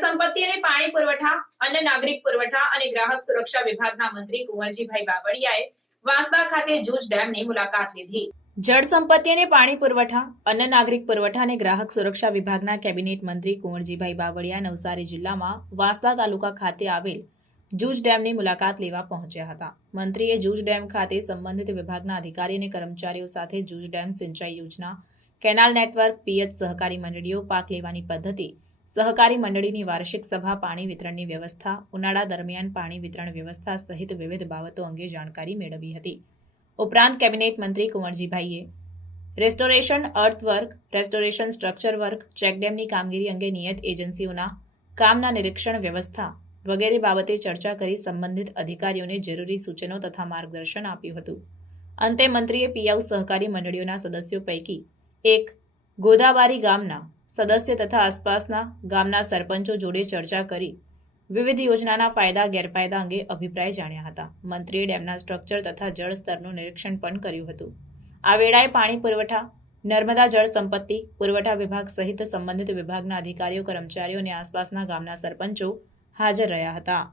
જળસંપત્તિ અને પાણી પુરવઠા, અન્ન નાગરિક પુરવઠા અને ગ્રાહક સુરક્ષા વિભાગના મંત્રી કુંવરજીભાઈ બાવળિયાએ વાંસદા ખાતે જૂજ ડેમની મુલાકાત લીધી। જળસંપત્તિ અને પાણી પુરવઠા, અન્ન નાગરિક પુરવઠા અને ગ્રાહક સુરક્ષા વિભાગના કેબિનેટ મંત્રી કુંવરજીભાઈ બાવળિયા નવસારી જિલ્લામાં વાંસદા તાલુકા ખાતે આવેલ જૂજ ડેમની મુલાકાત લેવા પહોંચ્યા હતા। મંત્રીએ જૂજ ડેમ ખાતે સંબંધિત વિભાગના અધિકારી અને કર્મચારીઓ સાથે જૂજ ડેમ સિંચાઈ યોજના, કેનાલ નેટવર્ક, પિયત સહકારી મંડળીઓ, પાક લેવાની પદ્ધતિ, સહકારી મંડળીની વાર્ષિક સભા, પાણી વિતરણની વ્યવસ્થા, ઉનાળા દરમિયાન પાણી વિતરણ વ્યવસ્થા સહિત વિવિધ બાબતો અંગે જાણકારી મેળવી હતી। ઉપરાંત કેબિનેટ મંત્રી કુંવરજીભાઈએ રેસ્ટોરેશન અર્થવર્ક, રેસ્ટોરેશન સ્ટ્રક્ચર વર્ક, ચેકડેમની કામગીરી અંગે નિયત એજન્સીઓના કામના નિરીક્ષણ વ્યવસ્થા વગેરે બાબતે ચર્ચા કરી સંબંધિત અધિકારીઓને જરૂરી સૂચનો તથા માર્ગદર્શન આપ્યું હતું। અંતે મંત્રીએ પીઆઉ સહકારી મંડળીઓના સદસ્યો પૈકી એક ગોદાવારી ગામના સદસ્ય તથા આસપાસના ગામના સરપંચો જોડે ચર્ચા કરી વિવિધ યોજનાના ફાયદા ગેરફાયદા અંગે અભિપ્રાય જાણ્યા હતા। મંત્રીએ ડેમના સ્ટ્રક્ચર તથા જળ સ્તરનું નિરીક્ષણ પણ કર્યું હતું। આ વેળાએ પાણી પુરવઠા, નર્મદા જળ સંપત્તિ પુરવઠા વિભાગ સહિત સંબંધિત વિભાગના અધિકારીઓ, કર્મચારીઓ અને આસપાસના ગામના સરપંચો હાજર રહ્યા હતા।